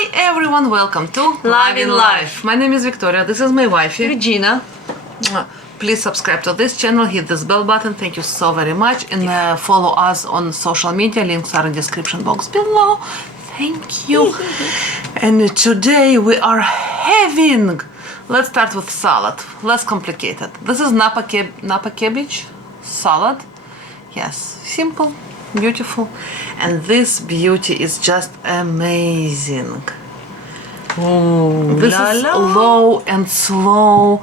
Hi everyone, welcome to Live in Life. My name is Victoria, this is my wifey. Regina. Please subscribe to this channel, hit this bell button, thank you so very much, and follow us on social media, links are in description box below. Thank you. And today we are having, let's start with salad, less complicated. This is Napa cabbage salad. Yes, simple, beautiful, and this beauty is just amazing. Oh, This is low and slow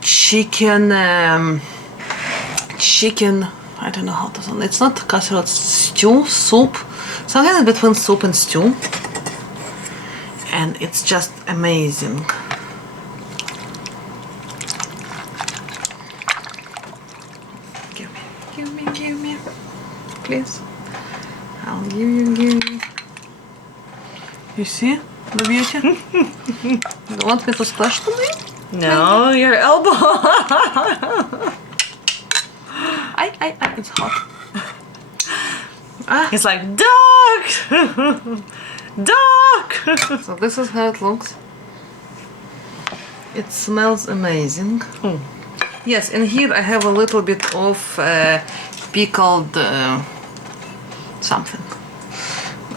chicken, I don't know how to say it. It's not casserole, it's stew, soup, something between soup and stew, and it's just amazing. Give me, please. I'll give you. You see the beauty? You want me to splash to me? No, your elbow. It's hot. It's like, duck! Duck! So this is how it looks. It smells amazing. Yes, and here I have a little bit of pickled something.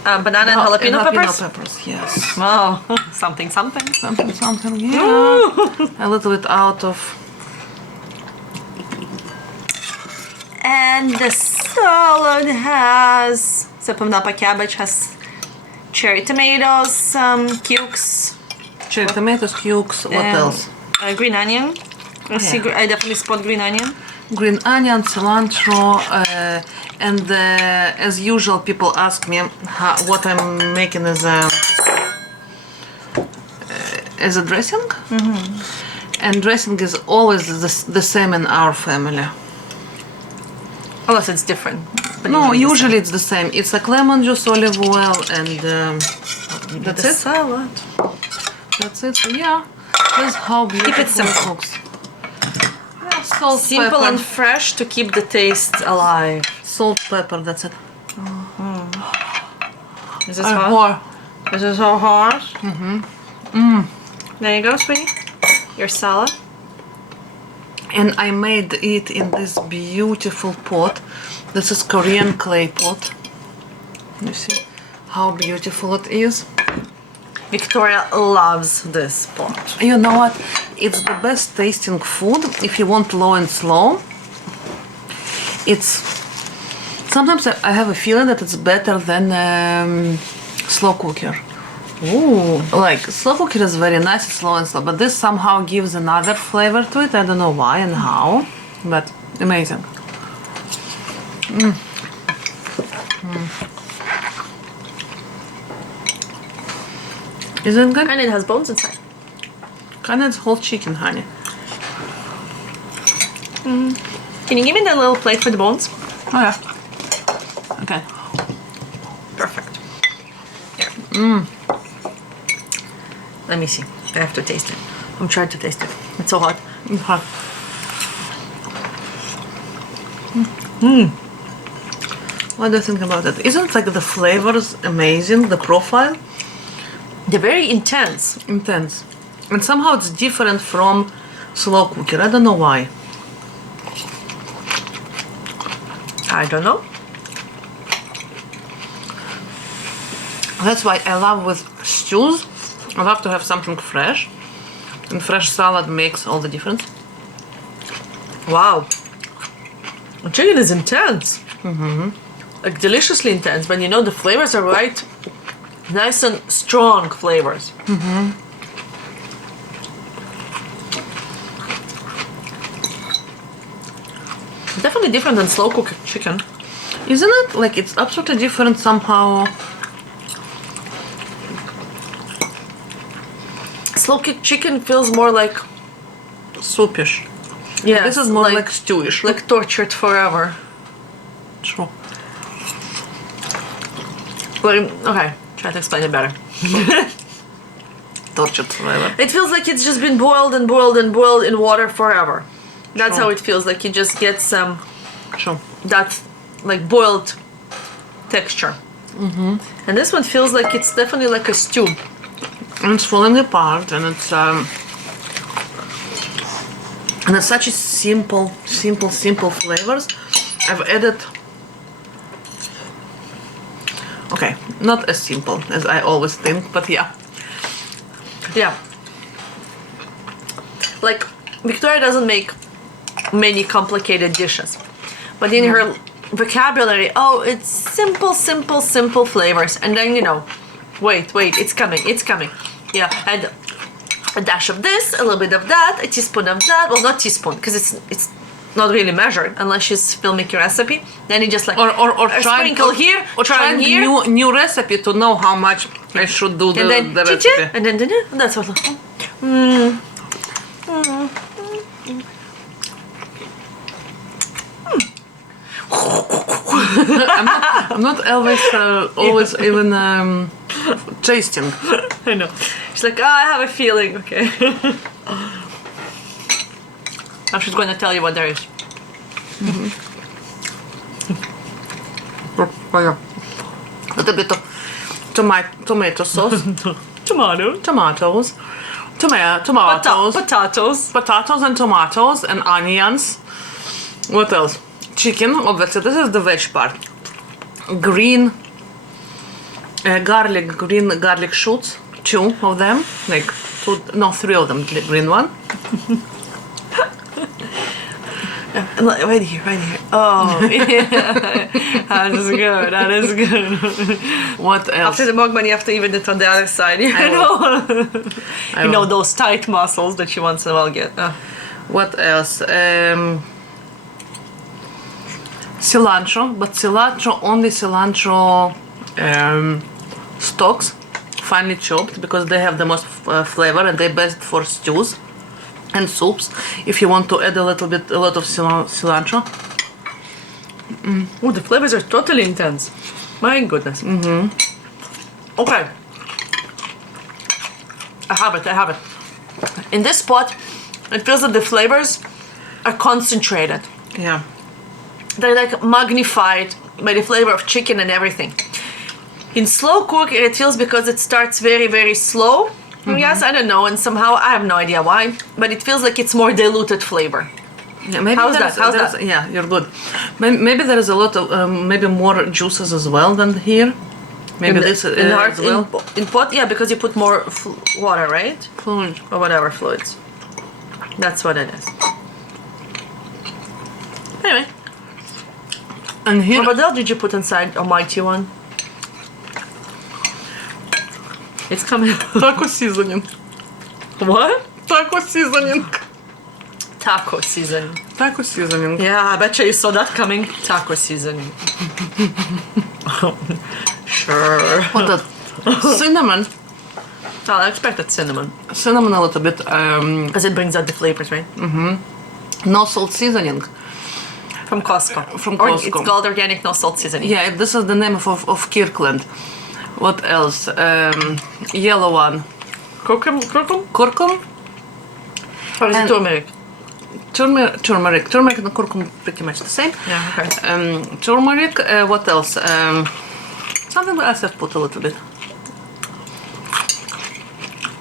Banana and jalapeno peppers? Yes. Wow, something. Something, yeah. A little bit out of. And the salad has, except of Napa cabbage, has cherry tomatoes, cukes. Cherry tomatoes, cukes, what else? Green onion. I definitely spot green onion. Green onion, cilantro, and as usual people ask me what I'm making as a dressing. And dressing is always the same in our family. Unless it's different. But No, usually it's the same. It's like lemon juice, olive oil, and that's it. Salad. That's it. So yeah, that's how beautiful Keep it simple. looks. Yeah, salt, Simple pepper, and fresh to keep the taste alive. salt, pepper. That's it. Is this hot? Is this so hot? There you go, sweetie. Your salad. And I made it in this beautiful pot. This is Korean clay pot. You see how beautiful it is. Victoria loves this pot. You know what? It's the best tasting food if you want low and slow. It's sometimes I have a feeling that it's better than slow cooker. Ooh. Like slow cooker is very nice, it's slow and slow, but this somehow gives another flavor to it. I don't know why and how, but amazing. Isn't it good? And it has bones inside. Kind of whole chicken, honey. Can you give me that little plate for the bones? Oh yeah. Okay. Perfect. Here. Let me see. I have to taste it. I'm trying to taste it. It's so hot. It's hot. What do you think about it? Isn't like the flavors amazing? The profile They're very intense. intense, and somehow it's different from slow cooker. I don't know why. I don't know. That's why I love with stews. I love to have something fresh, and fresh salad makes all the difference. Wow. The chicken is intense. Like deliciously intense, but you know the flavors are right. Nice and strong flavors. Definitely different than slow cooked chicken. Isn't it? Like it's absolutely different somehow. Slow cooked chicken feels more like, Soupish. yeah, This is more like stewish. like tortured forever. True. Like, okay, try to explain it better. Tortured forever. It feels like it's just been boiled and boiled and boiled in water forever. That's Sure. how it feels like. You just get some True. that like boiled texture. And this one feels like it's definitely like a stew. And it's falling apart, and it's such a simple flavors. I've added. Okay, not as simple as I always think, but yeah. Yeah. Like, Victoria doesn't make many complicated dishes. But in her vocabulary, oh, it's simple flavors. And then, you know, wait, it's coming. Yeah, and a dash of this, a little bit of that, a teaspoon of that. Well, not teaspoon, because it's not really measured unless she's filming your recipe. Then you just like or a trying sprinkle here, or trying here, new recipe to know how much I should do and then the recipe. and then that's what. I'm not always even tasting. I know. She's like, I have a feeling. Okay. Now she's going to tell you what there is. A little bit of tomato sauce, tomatoes, potatoes and tomatoes and onions. What else? Chicken, obviously. This is the veg part. Green garlic shoots. 2 of them, like 3 of them. The green one. And right here. Oh, yeah. That is good. What else? After the Mok-Bang, you have to even it on the other side. You know those tight muscles that you once in a while get. What else? Cilantro, but only cilantro stalks, finely chopped, because they have the most flavor and they're best for stews and soups. If you want to add a lot of cilantro. Oh, the flavors are totally intense. My goodness. Okay. I have it. In this pot, it feels that the flavors are concentrated. Yeah. They're like magnified by the flavor of chicken and everything. In slow cook, it feels because it starts very, very slow. Yes, I don't know, and somehow I have no idea why, but it feels like it's more diluted flavor. Yeah, maybe How's that? Yeah, you're good. Maybe there is a lot of maybe more juices as well than here. Maybe this as well. In pot, yeah, because you put more water, right? Fluid. Or whatever fluids. That's what it is. Anyway. And here, What else did you put inside Almighty One? It's coming. taco seasoning. What? Taco seasoning. Taco seasoning. Taco seasoning. Yeah, I bet you saw that coming. Taco seasoning. Sure. What the cinnamon? Oh, I expected cinnamon. Cinnamon a little bit. Because it brings out the flavors, right? No salt seasoning. From Costco. Costco. It's called organic no salt seasoning. Yeah, this is the name of Kirkland. What else? Yellow one. Curcum? Curcum. Or is it turmeric? Turmeric and curcum pretty much the same. Yeah, okay. Turmeric. What else? Something else I've put a little bit.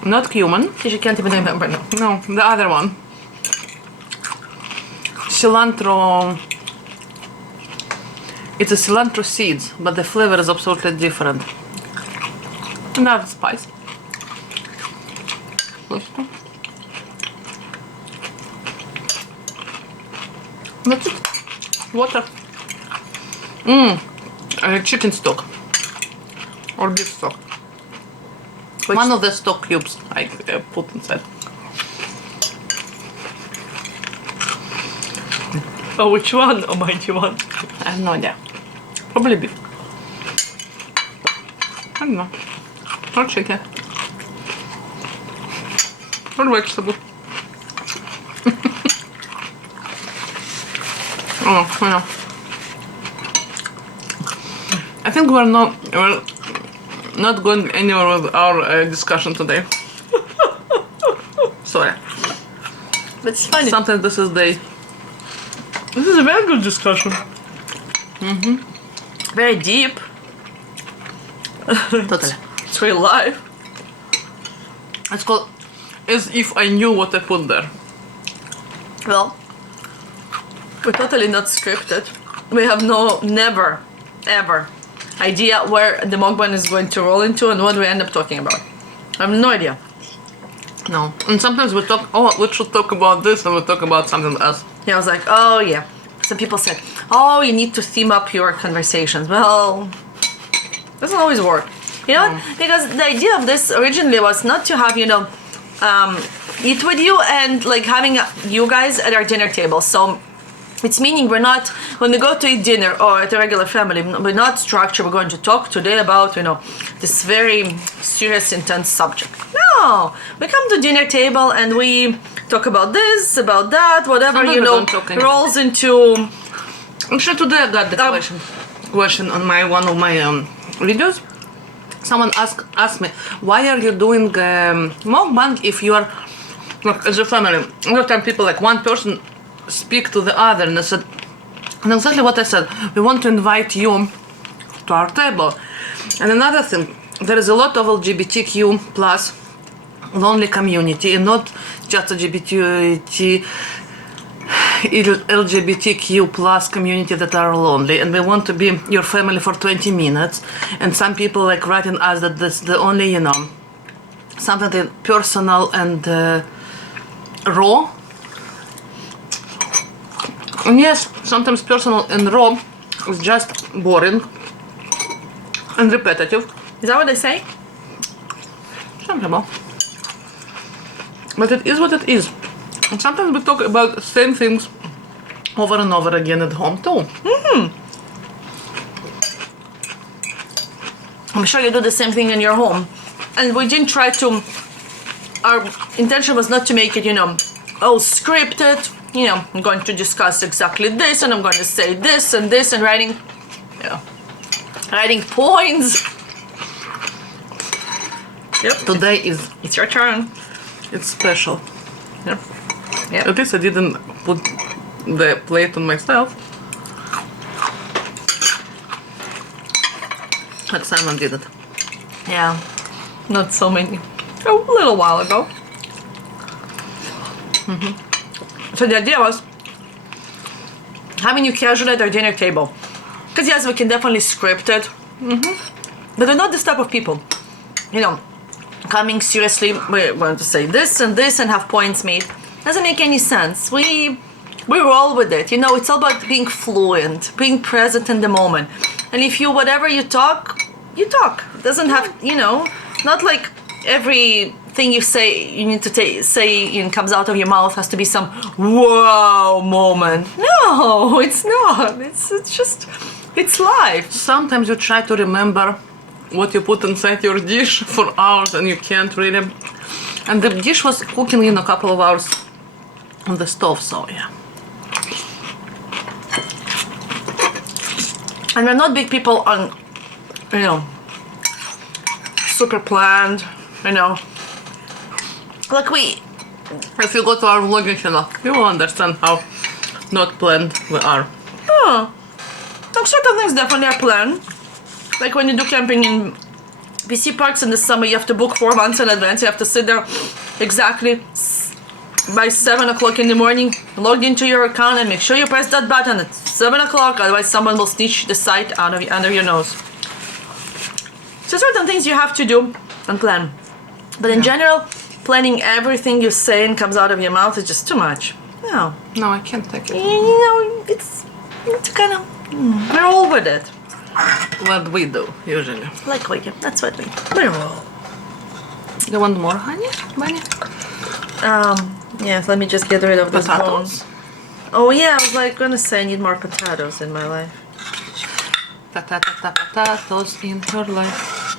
Not cumin. Because you can't even remember now. No, the other one. Cilantro. It's a cilantro seeds, but the flavor is absolutely different. Enough spice. That's it. Water. Chicken stock. Or beef stock. One of the stock cubes I put inside. Oh, which one? Almighty One. I have no idea. Probably beef. I don't know. Or chicken. Or vegetable. Oh, I know. I think we're not going anywhere with our discussion today. Sorry. But it's funny. Sometimes this is a very good discussion. Very deep. Totally. It's real life. It's called As If I Knew What I Put There. Well, we're totally not scripted. We have never, ever idea where the Mok-Bang is going to roll into and what we end up talking about. I have no idea. No. And sometimes we talk, oh, we should talk about this, and we talk about something else. Yeah, I was like, oh yeah. Some people said, oh, you need to theme up your conversations. Well, doesn't always work. You know what? Because the idea of this originally was not to have, eat with you and like having you guys at our dinner table. So it's meaning we're not, when we go to eat dinner or at a regular family, we're not structured. We're going to talk today about, this very serious, intense subject. No, we come to dinner table and we talk about this, about that, whatever, Sometimes we don't talk anymore. rolls into... Actually, today I got the question on one of my videos. Someone asked me, why are you doing Mok-Bang if you are, like, as a family? A lot of time people, like, one person speak to the other, and I said, and exactly what I said, we want to invite you to our table. And another thing, there is a lot of LGBTQ plus lonely community, and not just LGBTQ plus community that are lonely, and we want to be your family for 20 minutes. And some people like writing us that this the only something that personal and raw. And yes, sometimes personal and raw is just boring and repetitive. Is that what they say? Sometimes. But it is what it is. And sometimes we talk about the same things over and over again at home too. I'm sure you do the same thing in your home. And we didn't try to, our intention was not to make it, scripted. I'm going to discuss exactly this, and I'm going to say this and writing points. Yep. Today It's your turn. it's special. Yep. At least I didn't put the plate on myself. Like Simon did it. Yeah. Not so many. A little while ago. So the idea was having you casual at our dinner table. Because yes, we can definitely script it. But they're not this type of people. Coming seriously, we want to say this and this and have points made. Doesn't make any sense. We roll with it. It's all about being fluent, being present in the moment. And if whatever you talk, It doesn't have, not like everything you say, you need to say comes out of your mouth has to be some wow moment. No, it's not. It's just, it's life. Sometimes you try to remember what you put inside your dish for hours and you can't really. And the dish was cooking in a couple of hours on the stove, so yeah. And we're not big people on, super planned, like we. If you go to our vlogging channel, you will understand how not planned we are. Oh, like certain things definitely are planned. Like when you do camping in BC parks in the summer, you have to book 4 months in advance. You have to sit there exactly by 7 o'clock in the morning, log into your account and make sure you press that button at 7 o'clock, otherwise someone will snitch the sight out of under your nose. So certain things you have to do and plan. But in general, planning everything you say and comes out of your mouth is just too much. No, I can't take it. it's kind of, we're all with it. What we do, usually. Like we do, that's what we're all. You want more honey, Bunny? Yes, let me just get rid of those Potatoes? bones. Oh yeah, I was gonna say I need more potatoes in my life. Potatoes in her life.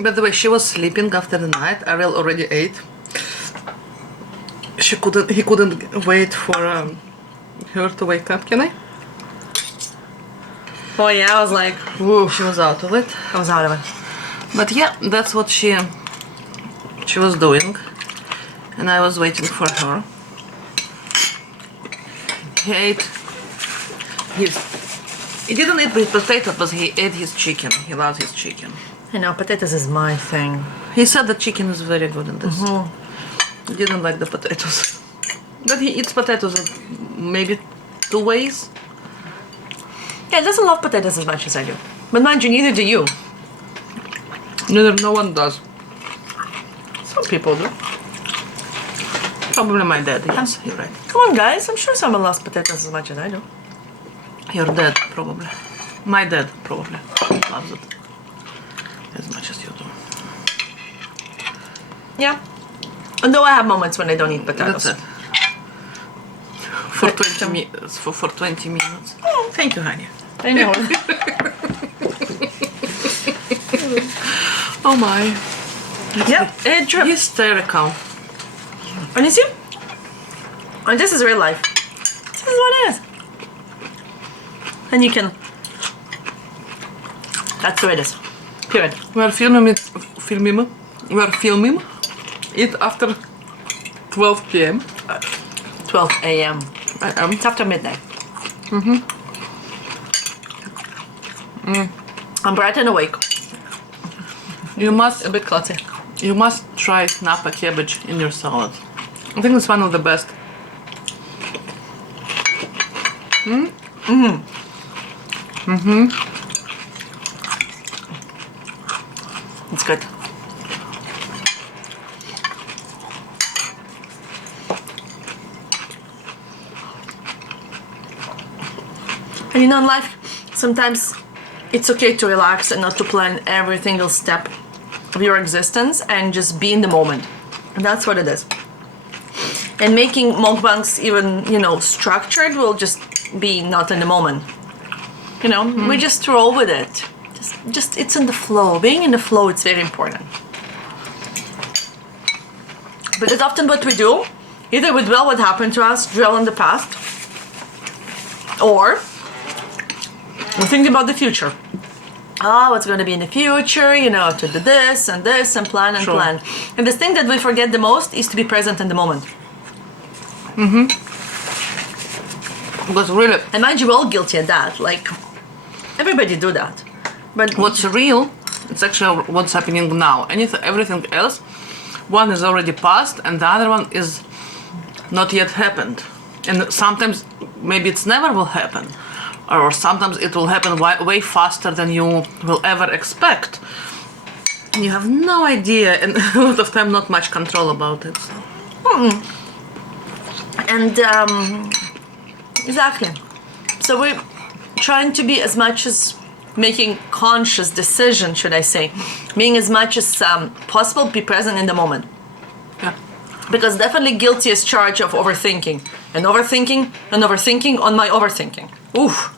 By the way, she was sleeping after the night. Ariel already ate. He couldn't wait for her to wake up. Can I? Oh yeah, I was like, Ooh, she was out of it. I was out of it. But yeah, that's what she was doing, and I was waiting for her. He didn't eat his potato, but he ate his chicken. He loves his chicken. You know, potatoes is my thing. He said the chicken is very good in this. He didn't like the potatoes. But he eats potatoes maybe 2 ways. Yeah, he doesn't love potatoes as much as I do. But mind you, neither do you. No one does. Some people do. Probably my dad, yes, you're right. Come on, guys. I'm sure someone loves potatoes as much as I do. Your dad, probably. My dad, probably, loves it as much as you do. Yeah. Although I have moments when I don't eat potatoes. That's it. For 20 minutes. Oh, thank you, honey. I know. Oh my. Yep, it drips. Hysterical. And you see? And this is real life. This is what it is. And you can... That's the way it is. Period. We're filming it after 12 p.m. 12 a.m. I.m. It's after midnight. I'm bright and awake. You must A bit klutzy. You must try snapper cabbage in your salad. I think it's one of the best. It's good. And you know, in life, sometimes it's okay to relax and not to plan every single step of your existence and just be in the moment. And that's what it is. And making mukbangs even, you know, structured will just be not in the moment. You know, we just roll with it. Just it's in the flow. Being in the flow, it's very important. Because often what we do, either we dwell what happened to us, dwell on the past, or we think about the future. Oh, what's going to be in the future, you know, to do this and plan and Sure. plan. And the thing that we forget the most is to be present in the moment. Because really, And mind you, we're all guilty of that. Like, everybody do that. But what's real, it's actually what's happening now. Everything else, one is already past and the other one is not yet happened. And sometimes maybe it's never will happen. Or sometimes it will happen way faster than you will ever expect. And you have no idea and a lot of time not much control about it. So. And exactly. So we're trying to be as much as making conscious decision, should I say, being as much as possible, be present in the moment. Yeah. Because definitely guilty as charged of overthinking and overthinking and overthinking on my overthinking. Oof.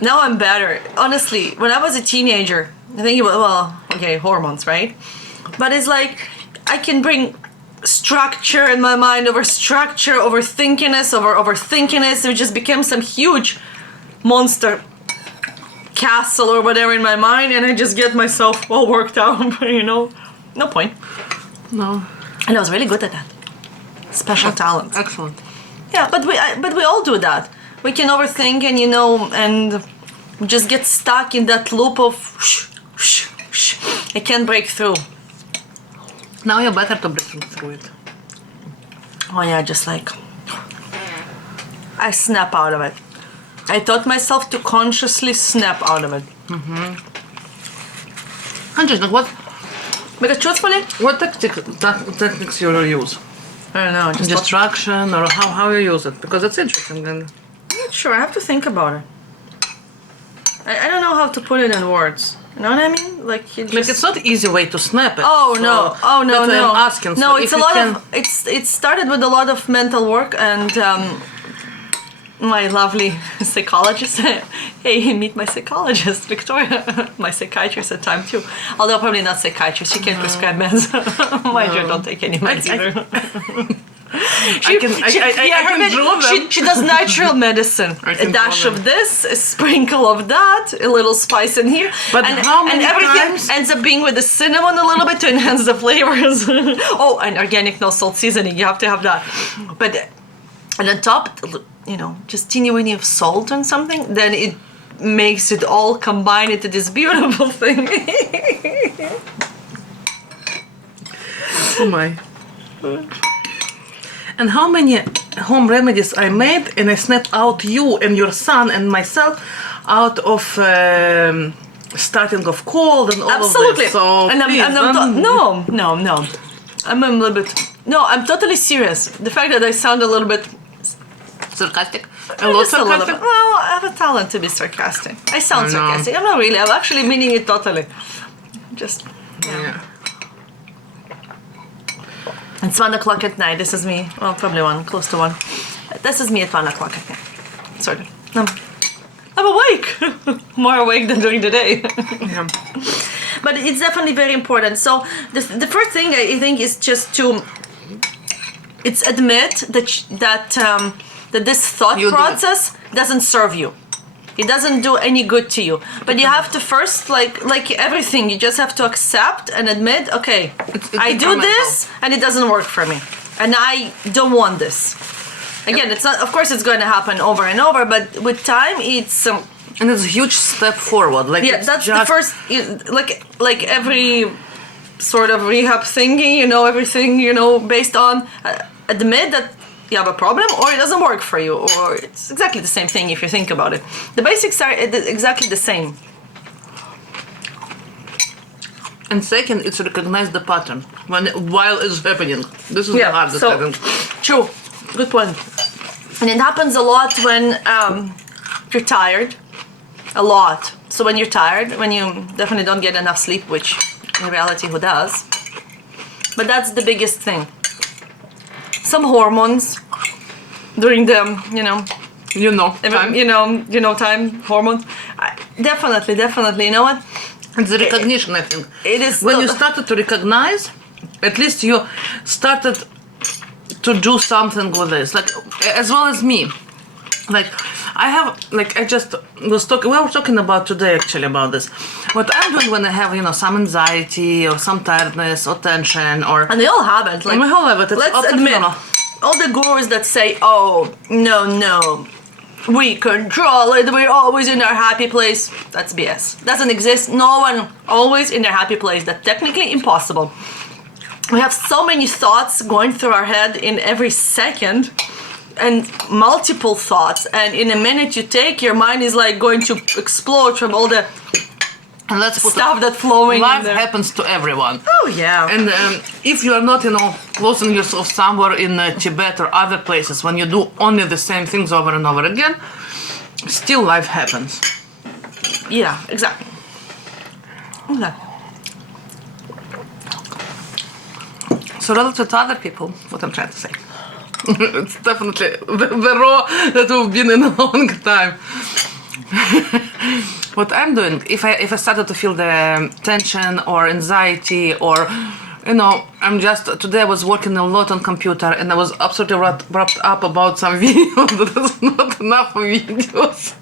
Now I'm better. Honestly, when I was a teenager, I think hormones, right? But it's like I can bring structure in my mind over structure, overthinkingness. It just became some huge monster castle or whatever in my mind, and I just get myself all worked out, you know? No point. No. And I was really good at that. Special talent. Excellent. Yeah, but we all do that. We can overthink and, you know, and just get stuck in that loop of I can't break through. Now you're better to break through it. Oh yeah, just like I snap out of it. I taught myself to consciously snap out of it. Interesting. Because truthfully, What techniques you will use? I don't know, just Distraction or how you use it? Because it's interesting. And I'm not sure. I have to think about it. I don't know how to put it in words. You know what I mean? Like it's not easy way to snap it. Oh so no! that's why I'm asking. No, So it's if a you lot can- of. It started with a lot of mental work and my lovely psychologist. Hey, meet my psychologist, Victoria. My psychiatrist at time too. Although probably not psychiatrist. She can't prescribe meds. Mind you, don't take any meds either. I can draw them. She does natural medicine. I A can dash draw of this, a sprinkle of that, a little spice in here. But and, how many and everything times- ends up being with the cinnamon a little bit to enhance the flavors. Oh, and organic no salt seasoning. You have to have that. But and on top, you know, just teeny weeny of salt and something, then it makes it all combine into this beautiful thing. Oh my. And how many home remedies I made, and I snapped out you and your son and myself out of starting of cold and all Absolutely. of this. So and please, no. I'm a little bit. No, I'm totally serious. The fact that I sound a little bit. sarcastic. Just a little bit. Well, I have a talent to be sarcastic. I sound I know. sarcastic. I'm not really. I'm actually meaning it totally. Just. Yeah. It's 1 o'clock at night. This is me. Well, probably one, close to one. This is me at 1 o'clock at night. Sort of. I'm awake. More awake than during the day. Yeah. But it's definitely very important. So the first thing I think is just to admit that this thought process doesn't serve you. It doesn't do any good to you. But you have to first, like everything, you just have to accept and admit, okay, It's I do incremental. this and it doesn't work for me. And I don't want this. Again, it's not, of course it's going to happen over and over, but with time it's And it's a huge step forward. Like yeah, it's that's just, the first, like every sort of rehab thingy, everything, based on admit that you have a problem or it doesn't work for you, or it's exactly the same thing if you think about it. The basics are exactly the same. And second, it's recognize the pattern while it's happening. This is the hardest, I think. True, good point. And it happens a lot when you're tired, a lot. So when you're tired, when you definitely don't get enough sleep, which in reality who does, but that's the biggest thing. Some hormones during the, time hormones. Definitely. You know what? It's the recognition, I think. It is When you started to recognize, at least you started to do something with this. Like, as well as me. Like, I just was talking, we were talking about today actually about this. What I'm doing when I have, some anxiety or some tiredness or tension or... And they all have it. Like, we all have it. It's let's absolutely admit, normal. all the gurus that say, oh, no, we control it, we're always in our happy place. That's BS. Doesn't exist. No one always in their happy place. That's technically impossible. We have so many thoughts going through our head in every second, and multiple thoughts, and in a minute you take, your mind is like going to explode from all the And let's put stuff that's flowing life in there. happens to everyone. Oh yeah. And if you are not, closing yourself somewhere in Tibet or other places, when you do only the same things over and over again, still life happens. Yeah, exactly. Okay. So relative to other people, what I'm trying to say. It's definitely the raw that we've been in a long time. What I'm doing, if I started to feel the tension or anxiety or, today I was working a lot on computer and I was absolutely wrapped up about some videos. There's not enough videos.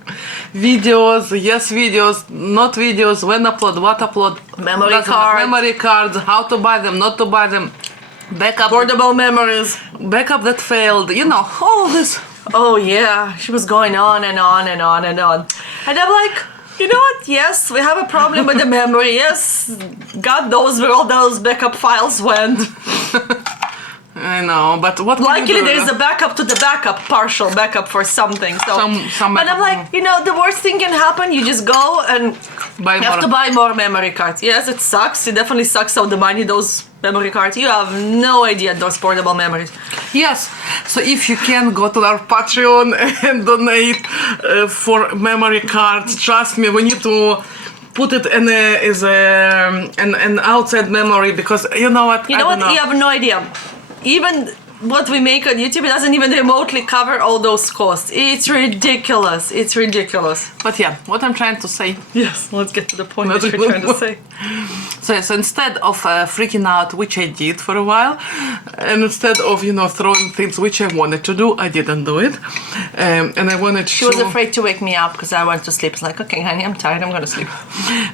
Videos, not videos, when upload, what upload. Memory cards, how to buy them, not to buy them. Backup. Portable memories. Backup that failed, all of this. Oh yeah, she was going on and on and on and on. And I'm like, you know what? Yes, we have a problem with the memory. Yes, God knows where all those backup files went. I know, but what Luckily there is a backup to the backup, partial backup for something. So, some but I'm like, the worst thing can happen. You just go and you have to buy more memory cards. Yes, it sucks. It definitely sucks out the money, those memory cards. You have no idea those portable memories. Yes, so if you can go to our Patreon and donate for memory cards, trust me, we need to put it in an outside memory, because you know what? You have no idea. Even what we make on YouTube, it doesn't even remotely cover all those costs. It's ridiculous. But yeah, what I'm trying to say. Yes, let's get to the point that you're trying to say. So instead of freaking out, which I did for a while, and instead of throwing things which I wanted to do, I didn't do it, and I wanted. She was afraid to wake me up because I went to sleep. It's like, okay, honey, I'm tired. I'm gonna sleep.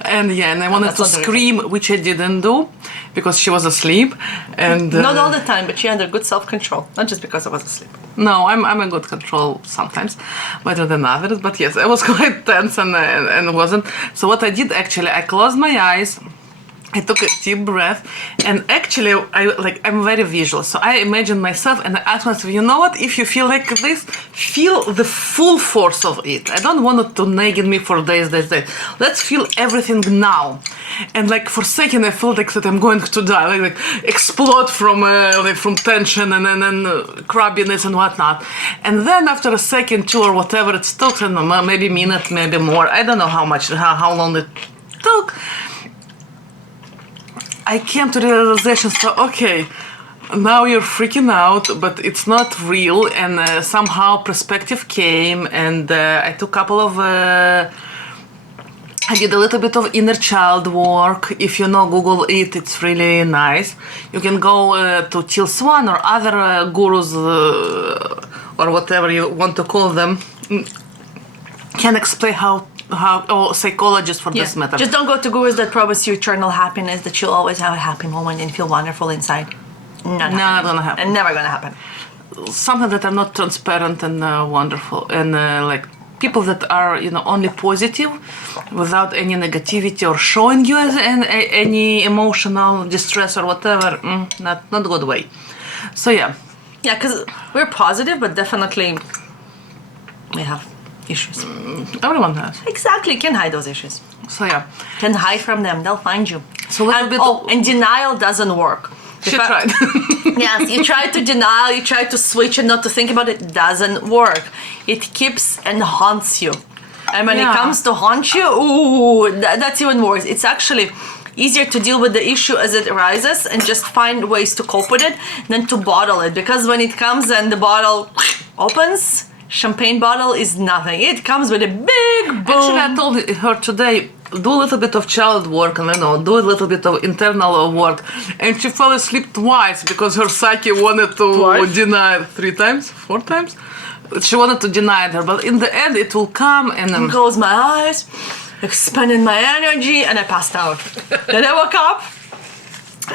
And I wanted to scream, which I didn't do. because she was asleep, and Not all the time, but she had a good self-control. Not just because I was asleep. no, I'm in good control sometimes, better than others. But yes, I was quite tense and wasn't. So what I did actually, I closed my eyes. I took a deep breath, and actually, I'm very visual. So I imagined myself, and I asked myself, you know what? If you feel like this, feel the full force of it. I don't want it to nag in me for days. Let's feel everything now. And like for a second, I felt like that I'm going to die, like explode from tension and crabbiness and whatnot. And then after a second, two or whatever it took, I don't know, maybe a minute, maybe more. I don't know how long it took. I came to the realization, so okay, now you're freaking out, but it's not real, and somehow perspective came, and I took a couple of, I did a little bit of inner child work. If you know Google it, it's really nice. You can go to Till Swan or other gurus, or whatever you want to call them, can explain how psychologists for this matter. Just don't go to gurus that promise you eternal happiness, that you'll always have a happy moment and feel wonderful inside. Not gonna happen. And never gonna happen. Something that are not transparent and wonderful, and like people that are only positive, without any negativity or showing you as any emotional distress or whatever. Not good way. So yeah, because we're positive, but definitely we have issues. Everyone has. Exactly, you can hide those issues. So yeah, Can hide from them. They'll find you. So and denial doesn't work. She tried. Yes, you try to denial, you try to switch and not to think about it. Doesn't work. It keeps and haunts you. And when it comes to haunt you, that's even worse. It's actually easier to deal with the issue as it arises and just find ways to cope with it than to bottle it. Because when it comes and the bottle opens, champagne bottle is nothing. It comes with a big boom. Actually, I told her today, do a little bit of child work and do a little bit of internal work. And she fell asleep twice because her psyche wanted to deny 3 times, 4 times. She wanted to deny her, but in the end it will come and close my eyes, expended my energy, and I passed out. Then I woke up.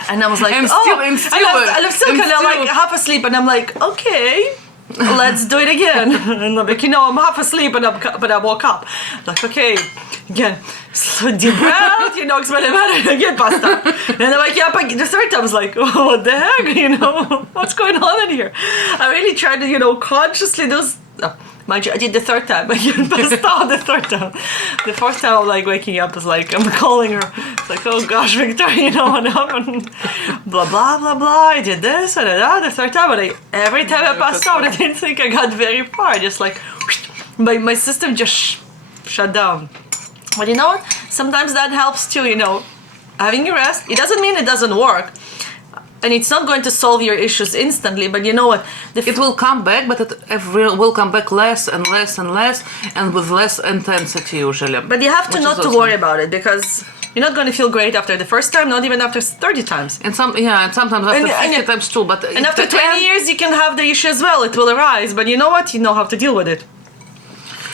And I was like, I'm still kind of like half asleep, and I'm like, okay, let's do it again. And I'm like, I'm half asleep, but I woke up. Like, okay, again, slow deep breath, expand my again, passed out. And I wake up again. The third time I was like, oh, what the heck, what's going on in here? I really tried to, consciously do. Mind you, I did the third time. I passed out the third time. The fourth time, I'm like waking up. It's like I'm calling her. It's like, oh gosh, Victoria, what happened? Blah blah blah blah. I did this and that. The third time, but every time I passed out, I didn't think I got very far. Just like my system just shut down. But you know what? Sometimes that helps too. Having a rest. It doesn't mean it doesn't work. And it's not going to solve your issues instantly, but you know what? It will come back, but it will come back less and less and less, and with less intensity usually. But you have to not to worry about it, because you're not going to feel great after the first time, not even after 30 times. And sometimes after 50 times too. But and after 20 years, you can have the issue as well. It will arise, but you know what? You know how to deal with it.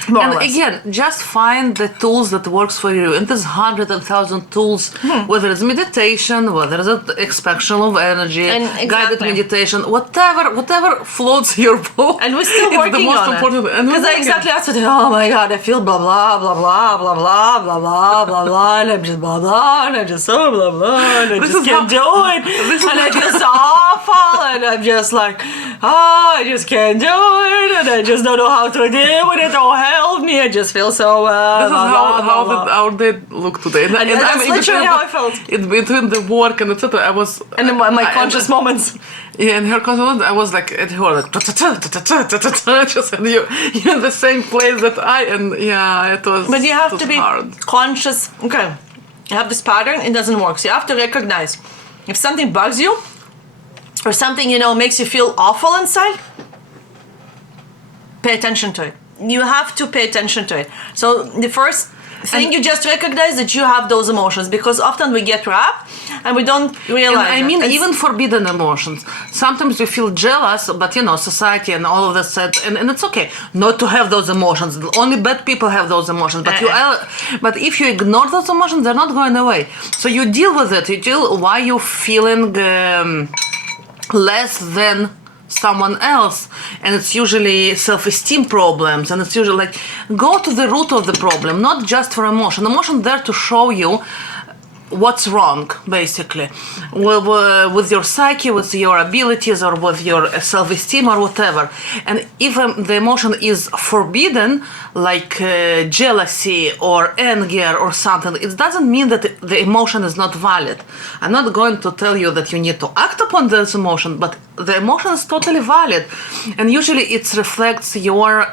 And again, just find the tools that works for you. And there's 100,000 tools, whether it's meditation, whether it's expansion of energy, guided meditation, whatever floats your boat. And we're still working on it. Because I exactly asked her, oh my God, I feel blah, blah, blah, blah, blah, blah, blah, blah, blah, blah, and I'm just blah, blah, and I'm just so blah, blah, and I just can't do it. And I just awful, and I'm just like, I just can't do it, and I just don't know how to deal with it. Help me! I just feel so. This is how our day looked today, and that's literally how I felt. In between the work and etc., I was. And in my conscious moments. Yeah, in her conscious moments, I was like at her, like just and you're in the same place that it was. But you have to be hard. Conscious. Okay, you have this pattern. It doesn't work. So you have to recognize if something bugs you, or something makes you feel awful inside. Pay attention to it. You have to pay attention to it. So the first thing you just recognize that you have those emotions, because often we get wrapped and we don't realize. I mean, it. even forbidden emotions. Sometimes you feel jealous, but society and all of that said, and it's okay not to have those emotions. Only bad people have those emotions. But but if you ignore those emotions, they're not going away. So you deal with it. You deal why you're feeling less than someone else, and it's usually self-esteem problems, and it's usually like go to the root of the problem, not just for emotion there to show you what's wrong, basically, with your psyche, with your abilities, or with your self-esteem, or whatever. And if the emotion is forbidden, like jealousy or anger or something, it doesn't mean that the emotion is not valid. I'm not going to tell you that you need to act upon this emotion, but the emotion is totally valid, and usually it reflects your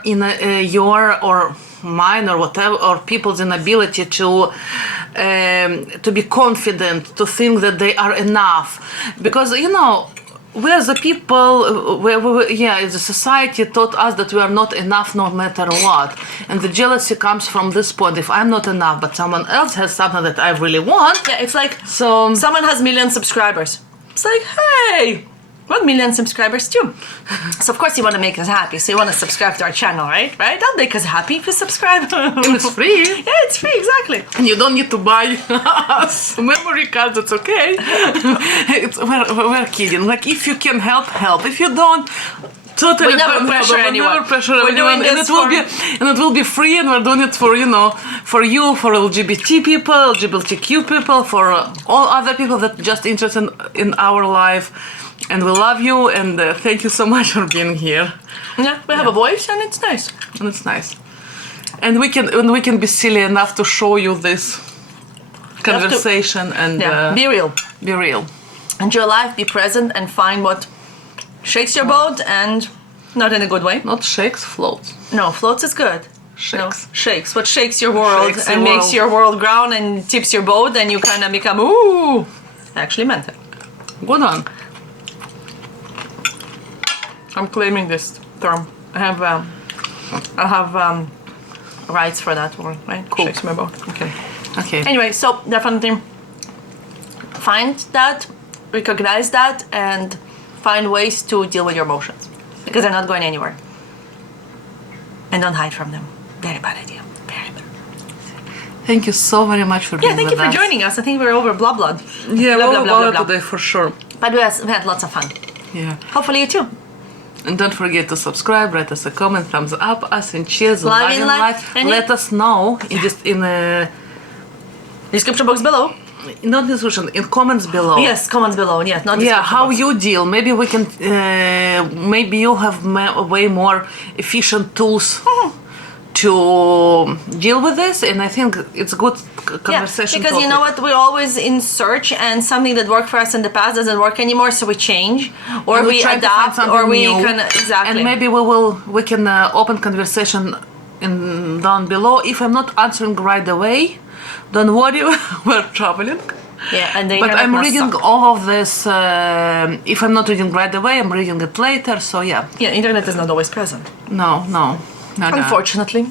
or mine or whatever, or people's inability to be confident, to think that they are enough, because we as a people, the society taught us that we are not enough no matter what, and the jealousy comes from this point. If I'm not enough, but someone else has something that I really want, it's like someone has 1 million subscribers. It's like, hey, 1 million subscribers too. So of course you want to make us happy. So you want to subscribe to our channel, right? Right? That'll make us happy if you subscribe. And it's free. Yeah, it's free, exactly. And you don't need to buy us memory cards. It's okay. We're kidding. Like, if you can help. If you don't, totally. We never pressure anyone. Never pressure anyone. And it will be free. And we're doing it for for you, for LGBT people, LGBTQ people, for all other people that just interested in our life. And we love you, and thank you so much for being here. Yeah, we have a voice, and it's nice. And it's nice. And we can be silly enough to show you this conversation and be real. Be real. Enjoy life, be present, and find what shakes your boat, and not in a good way. Not shakes, floats. No, floats is good. Shakes. No, shakes. What shakes your world and makes your world ground and tips your boat, and you kind of become, ooh, I actually meant it. Good on. I'm claiming this term. I have rights for that word, right? Cool. Shakes my boat. Okay. Okay. Anyway, so definitely find that, recognize that, and find ways to deal with your emotions, because they're not going anywhere. And don't hide from them. Very bad idea. Very bad. Thank you so very much for being with us. Yeah, thank you for joining us. I think we're over blah blah. Yeah, blah, blah, blah, today for sure. But we had lots of fun. Yeah. Hopefully you too. And don't forget to subscribe, write us a comment, thumbs up us, and cheers. Love in life. Let us know in the description box below. Not description, in comments below. Yes, comments below. Yes, not description how box. you deal. Maybe we can. Maybe you have way more efficient tools to deal with this, and I think it's good conversation. Because you know what, we're always in search, and something that worked for us in the past doesn't work anymore, so we change, or we adapt, or we can exactly. And maybe we can open conversation down below. If I'm not answering right away, don't worry, we're traveling. Yeah, and but I'm reading all of this. If I'm not reading right away, I'm reading it later. So yeah. Yeah, internet is not always present. No. Unfortunately,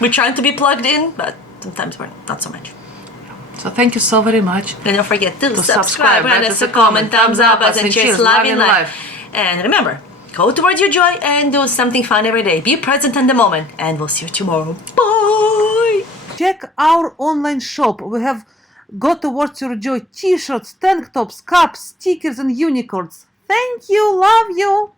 we're trying to be plugged in, but sometimes we're not so much. So thank you so very much. And don't forget to subscribe, write us a comment, thumbs up us, and cheers, love in life. And remember, go towards your joy and do something fun every day. Be present in the moment, and we'll see you tomorrow. Bye! Check our online shop. We have Go Towards Your Joy t-shirts, tank tops, cups, stickers, and unicorns. Thank you. Love you.